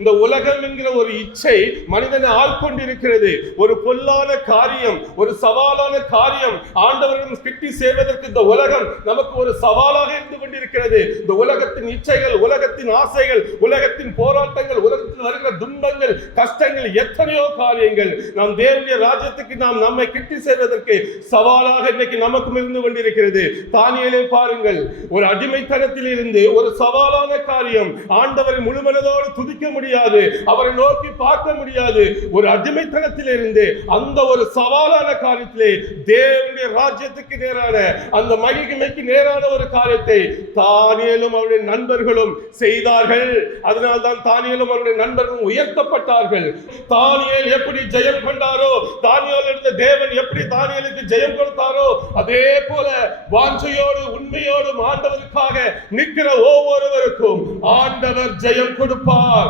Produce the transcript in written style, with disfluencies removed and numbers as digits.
இந்த உலகம் என்கிற ஒரு இச்சை மனிதனை ஆட்கொண்டிருக்கிறது. ஒரு பொல்லாத காரியம், ஒரு சவாலான காரியம் ஆண்டவரிடம் கிட்டி சேர்வதற்கு இந்த உலகம் நமக்கு ஒரு சவாலாக இருந்து கொண்டிருக்கிறது. இந்த உலகத்தின் இச்சைகள், உலகத்தின் ஆசைகள், உலகத்தின் போராட்டங்கள், உலகத்தில் வருகிற துன்பங்கள், கஷ்டங்கள், எத்தனையோ காரியங்கள் நாம் தேவனுடைய ராஜ்யத்துக்கு நாம் நம்மை கிட்டி சேர்வதற்கு சவாலாக இன்னைக்கு நமக்கும் இருந்து கொண்டிருக்கிறது. தானியேலை பாருங்கள், ஒரு அடிமைத்தனத்தில் இருந்து ஒரு சவாலான காரியம், ஆண்டவரை முழுமனதோடு துதிக்க முடியாது, அவரை நோக்கி பார்க்க முடியாது. ஒரு அடிமைத்தனத்தில் இருந்து அந்த ஒரு சவாலான காரியத்திலே தேவனுடைய ராஜ்யத்துக்கு நேரான, அந்த மகிமைக்கு நேரான ஒரு காரியத்தை தானியேலும் அவருடைய நண்பர்களும் செய்தார்கள். அதனால்தான் தானியேலும் அவருடைய நண்பர்களும் உயர்த்தப்பட்டார்கள். தானியேல் எப்படி ஜெயம் கொண்டாரோ, தானியேல் இருந்த தேவன் எப்படி தானியேலுக்கு ஜெயம் கொடுத்தாரோ, அதே போல வாஞ்சையோடு உண்மையோடு ஆண்டவருக்காக நிற்கிற ஒவ்வொருவருக்கும் ஆண்டவர் ஜெயம் கொடுப்பார்.